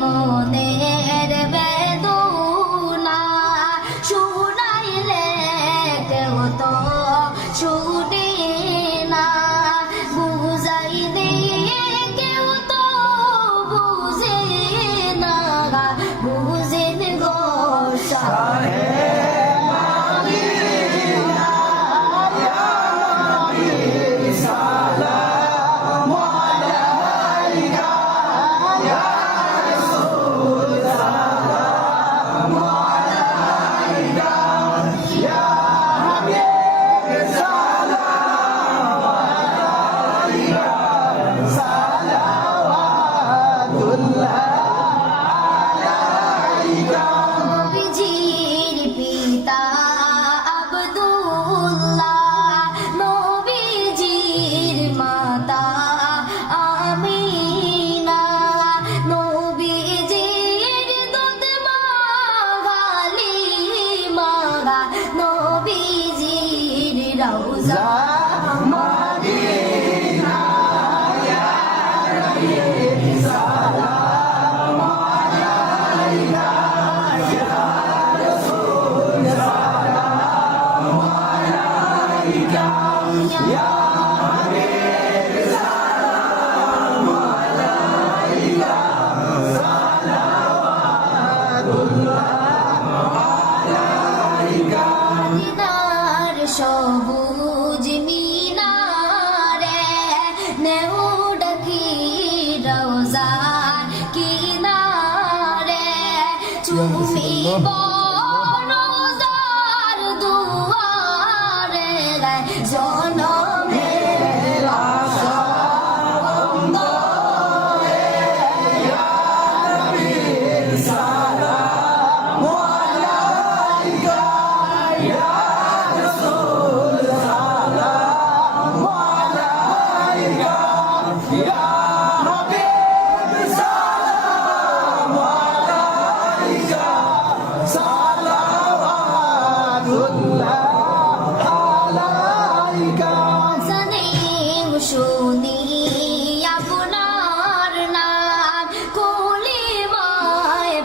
মনের বেদনা শুনাইলে কেউ তো শুনে না, বুঝাইলে কেউ তো বুঝে না, বুঝেন গো শাহে নবীজির পিতা আব্দুল্লাহ, নবীজির মাতা আমিনা, নবীজির দুধ মা হালিমা, নবীজির রওজা মদিনা, ইয়া নবী সালাম আলাইকা, ইয়া রাসূল সালাম আলাইকা, ইয়া হাবিব সালাম আলাইকা, সালাওয়াতুল্লাহ আলাইকা। মদিনার সবুজ মিনারে নেউ ডাকি রওজার কিনারে, চুমিব রওজার দুয়ারে, জনমের আশা বন্দরে, ইয়া নবী সালাম আলাইকা, ইয়া রাসূল সালাম আলাইকা, ইয়া হাবিব সালাম আলাইকা, সালাওয়াতুল্লাহ আলাইকা। জানি শুনি আপনার নাম, কলিমায়